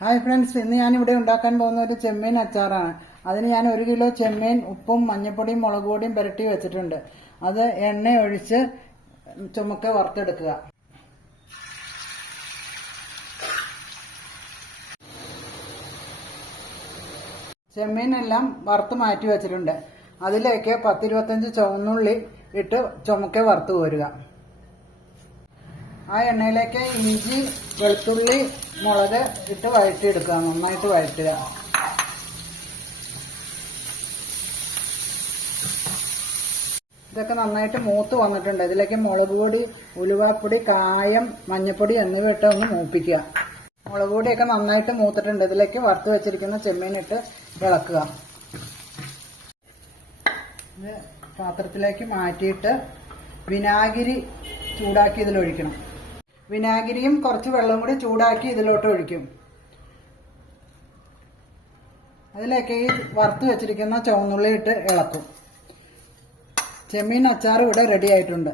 Hi friends, ഇന്ന് ഞാനിവിടെ ഉണ്ടാക്കാൻ പോകുന്ന ഒരു ചെമ്മീൻ അച്ചാറാണ്. അതിന് ഞാൻ 1 കിലോ ചെമ്മീൻ ഉപ്പും മഞ്ഞൾപ്പൊടിയും മുളക് പൊടിയും പുരട്ടി വെച്ചിട്ടുണ്ട്. അത് എണ്ണ ഒഴിച്ച് ചുമക്കെ വറുത്തെടുക്കുക. ചെമ്മീനെല്ലാം വറുത്ത് മാറ്റി വെച്ചിട്ടുണ്ട്. അതിലേക്ക് 10-25 ചുവന്നുള്ളി ഇട്ട് ചുമക്കെ വറുത്ത് കോരുക. ആ എണ്ണയിലേക്ക് ഇഞ്ചി, വെളുത്തുള്ളി, മുളക് ഇട്ട് വഴറ്റിയെടുക്കുക. നന്നായിട്ട് വഴറ്റുക. ഇതൊക്കെ നന്നായിട്ട് മൂത്ത് വന്നിട്ടുണ്ട്. ഇതിലേക്ക് മുളക് പൊടി, ഉലുവാപ്പൊടി, കായം, മഞ്ഞൾപ്പൊടി എന്നിവ ഇട്ട് ഒന്ന് മൂപ്പിക്കുക. മുളക് പൊടിയൊക്കെ നന്നായിട്ട് മൂത്തിട്ടുണ്ട്. ഇതിലേക്ക് വറുത്ത് വെച്ചിരിക്കുന്ന ചെമ്മീനിട്ട് ഇളക്കുക. ഇത് പാത്രത്തിലേക്ക് മാറ്റിയിട്ട് വിനാഗിരി ചൂടാക്കി ഇതിലൊഴിക്കണം. വിനാഗിരിയും കുറച്ച് വെള്ളം കൂടി ചൂടാക്കി ഇതിലോട്ട് ഒഴിക്കും. അതിലേക്ക് ഈ വറുത്ത് വെച്ചിരിക്കുന്ന ചുവന്നുള്ളി ഇട്ട് ഇളക്കും. ചെമ്മീൻ അച്ചാർ ഇവിടെ റെഡി ആയിട്ടുണ്ട്.